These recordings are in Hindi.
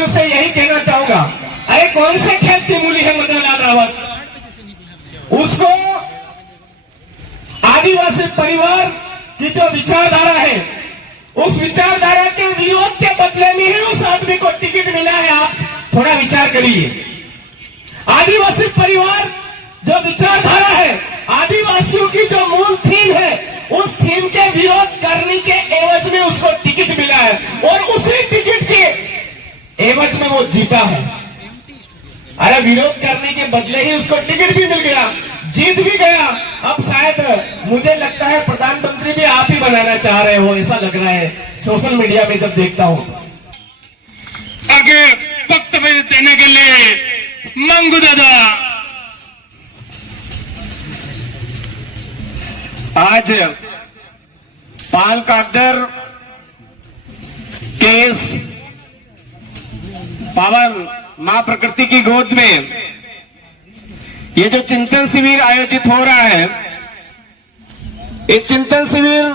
साथियों से यही कहना चाहूंगा, अरे कौन से खेत की मूली है मदन लाल रावत? उसको आदिवासी परिवार की जो विचारधारा है, उस विचारधारा के विरोध के बदले में ही उस आदमी को टिकट मिला है। आप थोड़ा विचार करिए। आदिवासी परिवार जो विचारधारा है, आदिवासियों की जो मूल थीम है, उस थीम के विरोध करने के एवज में उसको टिकट मिला है और उसी टिकट के एवज में वो जीता है। अरे विरोध करने के बदले ही उसको टिकट भी मिल गया, जीत भी गया। अब शायद मुझे लगता है प्रधानमंत्री भी आप ही बनाना चाह रहे हो, ऐसा लग रहा है सोशल मीडिया में जब देखता हूं। आगे वक्तव्य देने के लिए मंगू दादा। आज पाल कादर केस पावन मां प्रकृति की गोद में ये जो चिंतन शिविर आयोजित हो रहा है, इस चिंतन शिविर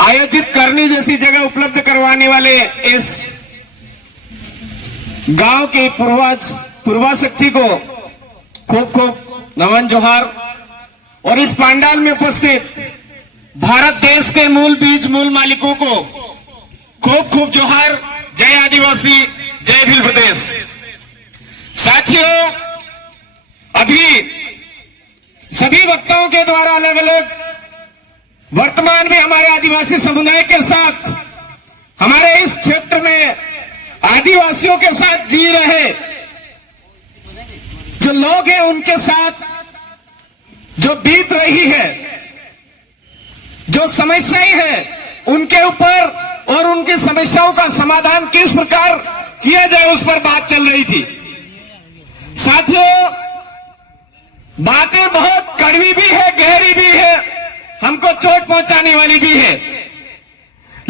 आयोजित करनी जैसी जगह उपलब्ध करवाने वाले इस गांव के पूर्वा शक्ति को खूब खूब नमन जोहार। और इस पंडाल में उपस्थित भारत देश के मूल बीज मूल मालिकों को खूब खूब जोहार। जय आदिवासी, जय भील प्रदेश। साथियों, अभी सभी वक्ताओं के द्वारा अलग अलग वर्तमान में हमारे आदिवासी समुदाय के साथ, हमारे इस क्षेत्र में आदिवासियों के साथ जी रहे जो लोग हैं, उनके साथ जो बीत रही है, जो समस्याएं हैं, उनके ऊपर और उनकी समस्याओं का समाधान किस प्रकार किया जाए, उस पर बात चल रही थी। साथियों, बातें बहुत कड़वी भी है, गहरी भी है, हमको चोट पहुंचाने वाली भी है,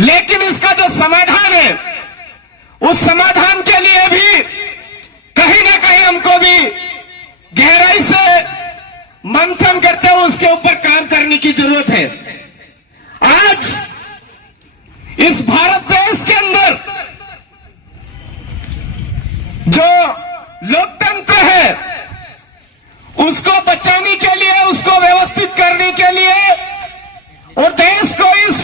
लेकिन इसका जो समाधान है, उस समाधान के लिए भी कहीं ना कहीं हमको भी गहराई से मंथन करते हुए उसके ऊपर काम करने की जरूरत है। आज इस भारत देश के अंदर जो लोकतंत्र है, उसको बचाने के लिए, उसको व्यवस्थित करने के लिए और देश को इस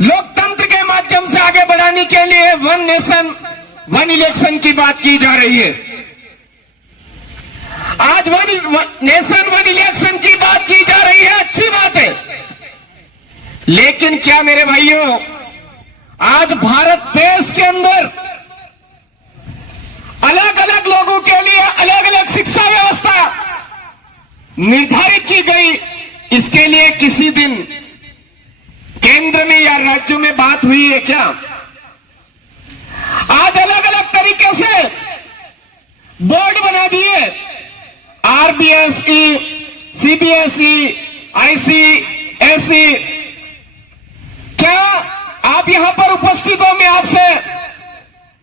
लोकतंत्र के माध्यम से आगे बढ़ाने के लिए वन नेशन वन इलेक्शन की बात की जा रही है। आज वन नेशन वन इलेक्शन की बात की जा रही है, अच्छी बात है, लेकिन क्या मेरे भाइयों, आज भारत देश के अंदर अलग अलग लोगों के लिए अलग अलग शिक्षा व्यवस्था निर्धारित की गई। इसके लिए किसी दिन केंद्र में या राज्यों में बात हुई है क्या? आज अलग अलग तरीके से बोर्ड बना दिए, आरबीएसई, सीबीएसई, आईसीएसई। क्या आप यहां पर उपस्थित हो? मैं आपसे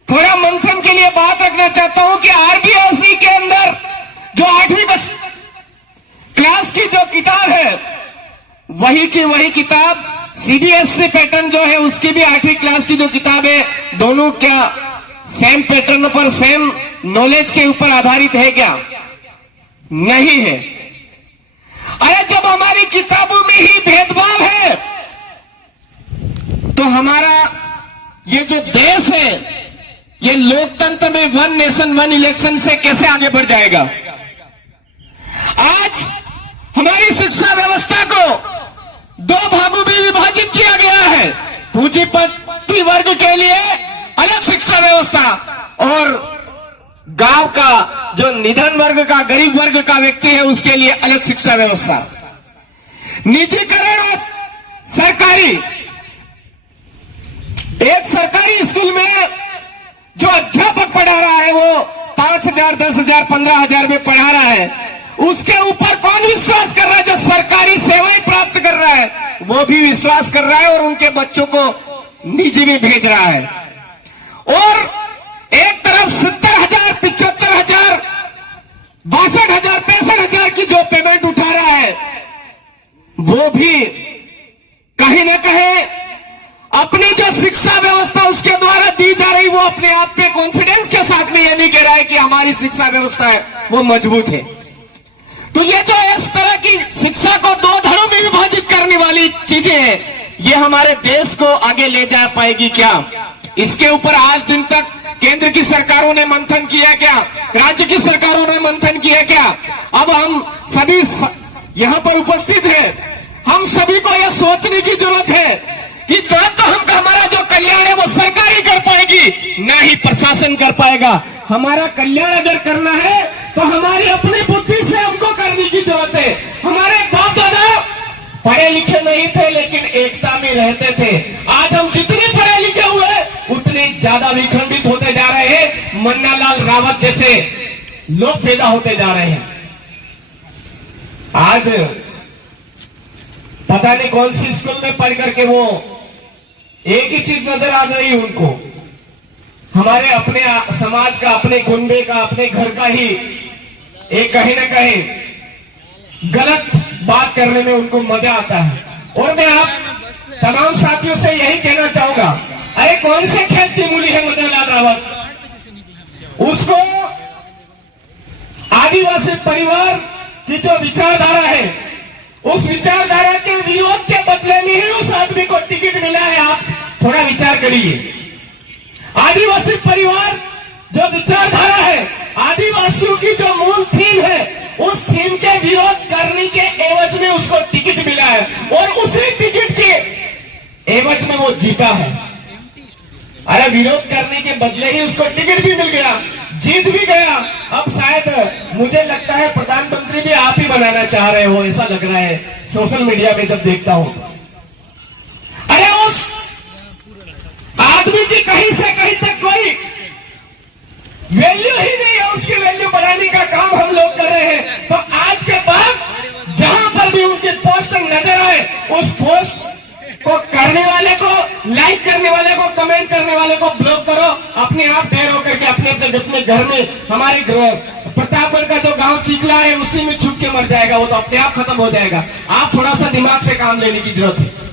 थोड़ा मंथन के लिए बात रखना चाहता हूं कि आरबीएसई के अंदर जो 8वीं क्लास की जो किताब है, वही की वही किताब सीबीएसई पैटर्न जो है, उसकी भी 8वीं क्लास की जो किताब है, दोनों क्या सेम पैटर्न पर, सेम नॉलेज के ऊपर आधारित है क्या? नहीं है। अरे जब हमारी किताबों में ही भेदभाव है, तो हमारा ये जो देश है, ये लोकतंत्र में वन नेशन वन इलेक्शन से कैसे आगे बढ़ जाएगा? आज हमारी शिक्षा व्यवस्था को 2 भागों में विभाजित किया गया है। पूंजीपति वर्ग के लिए अलग शिक्षा व्यवस्था और गांव का जो निधन वर्ग का, गरीब वर्ग का व्यक्ति है, उसके लिए अलग शिक्षा व्यवस्था। निजीकरण और सरकारी, एक सरकारी स्कूल में जो अध्यापक पढ़ा रहा है, वो 5,000, 10,000, 15,000 में पढ़ा रहा है, उसके ऊपर कौन विश्वास कर रहा है? जो सरकारी सेवाएं प्राप्त कर रहा है, वो भी विश्वास कर रहा है और उनके बच्चों को निजी में भेज रहा है। और एक तरफ 70,000, 75,000, 62,000, 65,000 की जो पेमेंट उठा रहा है, वो भी कहीं ना कहीं अपनी जो शिक्षा व्यवस्था उसके द्वारा दी जा रही, वो अपने आप पे कॉन्फिडेंस के साथ में ये नहीं कह रहा है कि हमारी शिक्षा व्यवस्था है वो मजबूत है। तो ये जो इस तरह की शिक्षा को दो धड़ों में विभाजित करने वाली चीजें हैं, ये हमारे देश को आगे ले जा पाएगी क्या? इसके ऊपर आज दिन तक केंद्र की सरकारों ने मंथन किया क्या? राज्य की सरकारों ने मंथन किया क्या? अब हम सभी यहाँ पर उपस्थित हैं, हम सभी को यह सोचने की जरूरत है कि ना तो हमारा जो कल्याण है वो सरकार ही कर पाएगी, ना ही प्रशासन कर पाएगा। हमारा कल्याण अगर करना है तो हमारी अपनी बुद्धि से हमको करने की जरूरत है। हमारे बाप दादा पढ़े लिखे नहीं थे लेकिन एकता में रहते थे। आज हम जितने पढ़े लिखे हुए उतने ज्यादा विखंडित होते जा रहे हैं। मन्नालाल रावत जैसे लोग पैदा होते जा रहे हैं। आज पता नहीं कौन सी स्कूल में पढ़ करके वो एक ही चीज नजर आ रही है उनको, हमारे अपने समाज का, अपने कुनबे का, अपने घर का ही एक कहीं ना कहीं गलत बात करने में उनको मजा आता है। और मैं आप तमाम साथियों से यही कहना चाहूंगा, अरे कौन से खेत की मूली है मन्नालाल रावत? उसको आदिवासी परिवार की जो विचारधारा है, उस विचारधारा के विरोध के बदले में ही उस आदमी को टिकट मिला है। आप थोड़ा विचार करिए। आदिवासी परिवार जो विचारधारा है, आदिवासियों की जो मूल थीम है, उस थीम के विरोध करने के एवज में उसको टिकट मिला है और उसी टिकट के एवज में वो जीता है। अरे विरोध करने के बदले ही उसको टिकट भी मिल गया, जीत भी गया। अब शायद मुझे लगता है प्रधानमंत्री भी आप ही बनाना चाह रहे हो, ऐसा लग रहा है सोशल मीडिया में जब देखता हूं। अरे उस आदमी की कहीं से कहीं तक कोई वैल्यू ही नहीं है, उसकी वैल्यू बढ़ाने का काम हम लोग कर रहे हैं। तो आज के बाद जहां पर भी उनके पोस्ट नजर आए, उस पोस्ट को करने वाले को, लाइक करने वाले को, कमेंट करने वाले को ब्लॉक करो। अपने आप ढेर होकर के अपने घर में, हमारे प्रतापगढ़ का जो गांव चिखला है उसी में छुप के मर जाएगा, वो तो अपने आप खत्म हो जाएगा। आप थोड़ा सा दिमाग से काम लेने की जरूरत है।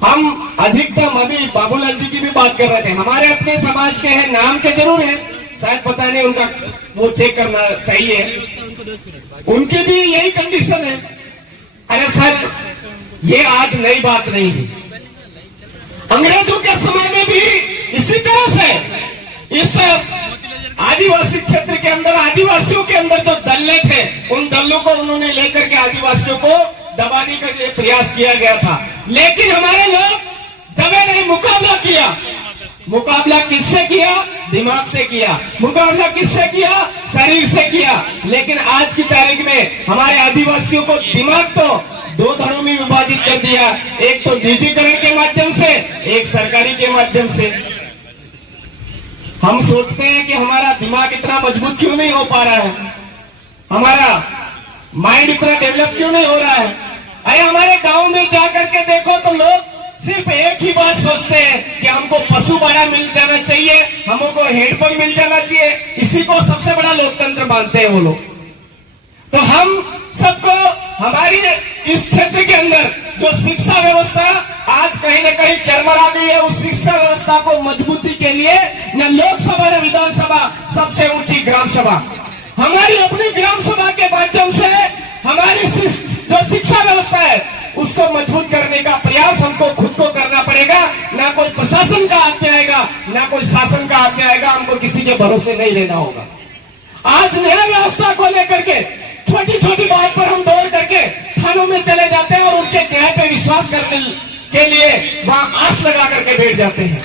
हम अधिकतम अभी बाबूलाल जी की भी बात कर रहे थे, हमारे अपने समाज के हैं, नाम के जरूर है, शायद पता नहीं उनका वो चेक करना चाहिए, उनकी भी यही कंडीशन है। अरे सर ये आज नई बात नहीं है, अंग्रेजों के समय में भी इसी तरह से इस आदिवासी क्षेत्र के अंदर, आदिवासियों के अंदर जो दल्ले थे, उन दल्लों को उन्होंने लेकर के आदिवासियों को दबाने का लिए प्रयास किया गया था। लेकिन हमारे लोग दबे नहीं, मुकाबला किया। मुकाबला किससे किया? दिमाग से किया। मुकाबला किससे किया? शरीर से किया। लेकिन आज की तारीख में हमारे आदिवासियों को दिमाग तो दो धड़ों में विभाजित कर दिया, एक तो निजीकरण के माध्यम से, एक सरकारी के माध्यम से। हम सोचते हैं कि हमारा दिमाग इतना मजबूत क्यों नहीं हो पा रहा है, हमारा माइंड इतना डेवलप क्यों नहीं हो रहा है। अरे हमारे गांव में जाकर के देखो तो लोग सिर्फ एक ही बात सोचते हैं कि हमको पशु बड़ा मिल जाना चाहिए, हमको हेडपंप मिल जाना चाहिए, इसी को सबसे बड़ा लोकतंत्र मानते हैं वो लोग। तो हम सबको हमारी इस क्षेत्र के अंदर जो शिक्षा व्यवस्था आज कहीं न कहीं चरमरा गई है, उस शिक्षा व्यवस्था को मजबूती के लिए न लोकसभा न विधानसभा, सबसे ऊंची ग्राम सभा, हमारी अपनी ग्राम सभा के माध्यम से हमारी जो शिक्षा व्यवस्था है उसको मजबूत करने का प्रयास हमको खुद को करना पड़ेगा। ना कोई प्रशासन का हाथ में आएगा, ना कोई शासन का हाथ में आएगा, हमको किसी के भरोसे नहीं रहना होगा। आज न्याय व्यवस्था को लेकर के छोटी छोटी बात पर हम दौड़ करके थानों में चले जाते हैं और उनके न्याय पे विश्वास करने के लिए वहां आस लगा करके बैठ जाते हैं।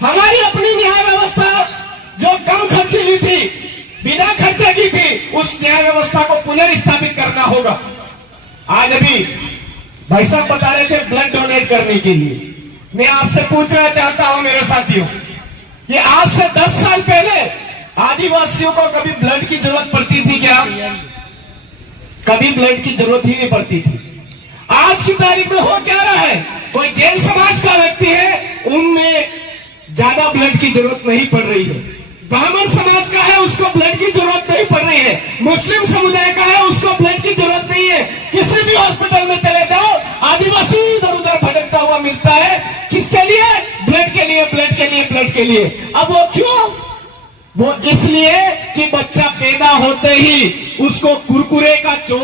हमारी अपनी न्याय व्यवस्था जो कम खर्चीली थी, बिना खर्चे की थी, उस न्याय व्यवस्था को पुनर्स्थापित करना होगा। आज अभी भाई साहब बता रहे थे ब्लड डोनेट करने के लिए, मैं आपसे पूछना चाहता हूं मेरे साथियों कि आज से 10 साल पहले आदिवासियों को कभी ब्लड की जरूरत पड़ती थी क्या? कभी ब्लड की जरूरत ही नहीं पड़ती थी। आज की तारीख में हो क्या रहा है, कोई जैन समाज का व्यक्ति है, उनमें ज्यादा ब्लड की जरूरत नहीं पड़ रही है। ब्राह्मण समाज का है उसको ब्लड की जरूरत नहीं पड़ रही है, मुस्लिम समुदाय का है उसको ब्लड की जरूरत नहीं है। किसी भी हॉस्पिटल में चले जाओ, आदिवासी इधर उधर भटकता हुआ मिलता है। किसके लिए? ब्लड के लिए, ब्लड के लिए, ब्लड के लिए। अब वो क्यों? वो इसलिए कि बच्चा पैदा होते ही उसको कुरकुरे का जो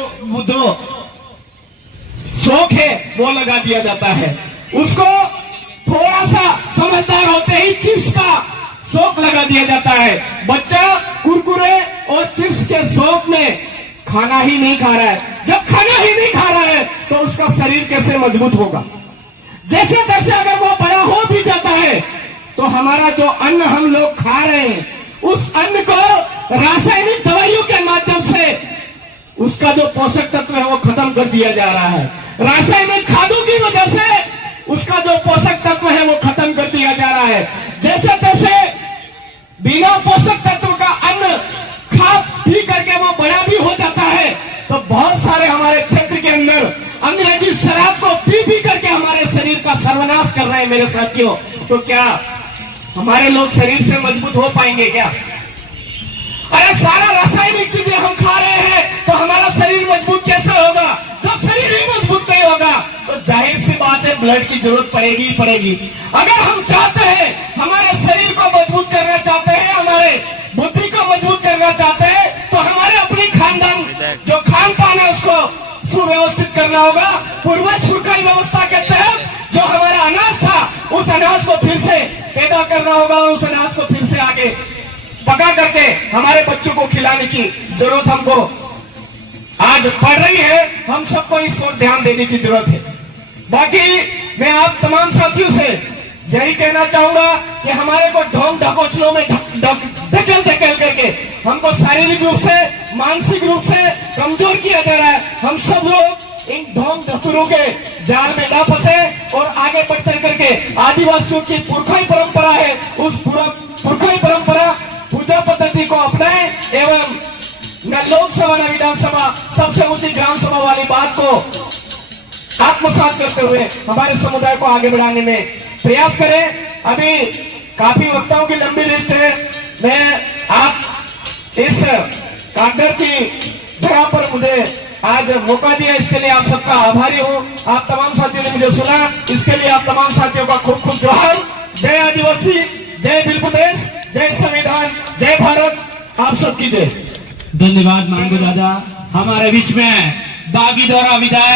शौक है वो लगा दिया जाता है, उसको थोड़ा सा समझदार होते ही चिप्स का शौक लगा दिया जाता है। बच्चा कुरकुरे और चिप्स के शौक में खाना ही नहीं खा रहा है। जब खाना ही नहीं खा रहा है तो उसका शरीर कैसे मजबूत होगा? जैसे तैसे अगर वो बड़ा हो भी जाता है तो हमारा जो अन्न हम लोग खा रहे हैं उस अन्न को रासायनिक दवाइयों के माध्यम से उसका जो पोषक तत्व है वो खत्म कर दिया जा रहा है। रासायनिक खादों की वजह से उसका जो पोषक तत्व है वो खत्म कर दिया जा रहा है। जैसे तैसे बिना पोषक तत्व का अन्न खा पी करके वो बड़ा भी हो जाता है। तो बहुत सारे हमारे क्षेत्र के अंदर अंग्रेजी शराब को पी पी करके हमारे शरीर का सर्वनाश कर रहे हैं मेरे साथियों। तो क्या हमारे लोग शरीर से मजबूत हो पाएंगे क्या? अरे सारा रासायनिक चीजें हम खा रहे हैं तो हमारा शरीर मजबूत कैसे होगा? जब शरीर ही मजबूत नहीं होगा तो जाहिर सी बात है ब्लड की जरूरत पड़ेगी ही पड़ेगी। अगर हम चाहते हैं, हमारे शरीर को मजबूत करना चाहते हैं, हमारे बुद्धि को मजबूत करना चाहते हैं, तो हमारे अपनी खानदान जो खान पान है उसको सुव्यवस्थित करना होगा। पूर्वज पुरखा व्यवस्था के तहत जो हमारा अनाज था उस अनाज को फिर से पैदा करना होगा और उस अनाज को फिर से आगे पका करके हमारे बच्चों को खिलाने की जरूरत हमको आज पड़ रही है। हम सबको इस ओर ध्यान देने की जरूरत है। बाकी मैं आप तमाम साथियों से यही कहना चाहूंगा कि हमारे को ढोंग ढकोचलों में धकेल धकेल करके हमको शारीरिक रूप से, मानसिक रूप से कमजोर किया जा रहा है। हम सब लोग इन ढोंग ढकोरों के जाल में ना फंसे और आगे बढ़ चल करके आदिवासियों की पुरखाई परंपरा है, उस पुरखाई परंपरा पूजा पद्धति को अपनाएं एवं न लोकसभा न विधानसभा सबसे ऊंची ग्राम सभा वाली बात को आत्मसात करते हुए हमारे समुदाय को आगे बढ़ाने में प्रयास करें। अभी काफी वक्ताओं की लंबी लिस्ट है। मैं आप इस कागज की जगह पर मुझे आज मौका दिया, इसके लिए आप सबका आभारी हूं। आप तमाम साथियों ने मुझे सुना, इसके लिए आप तमाम साथियों का खूब खूब जोहार। जय आदिवासी, जय बिलकुदेश, जय संविधान, जय भारत, आप सबकी जय। धन्यवाद मांगू दादा। हमारे बीच में बागी द्वारा विधायक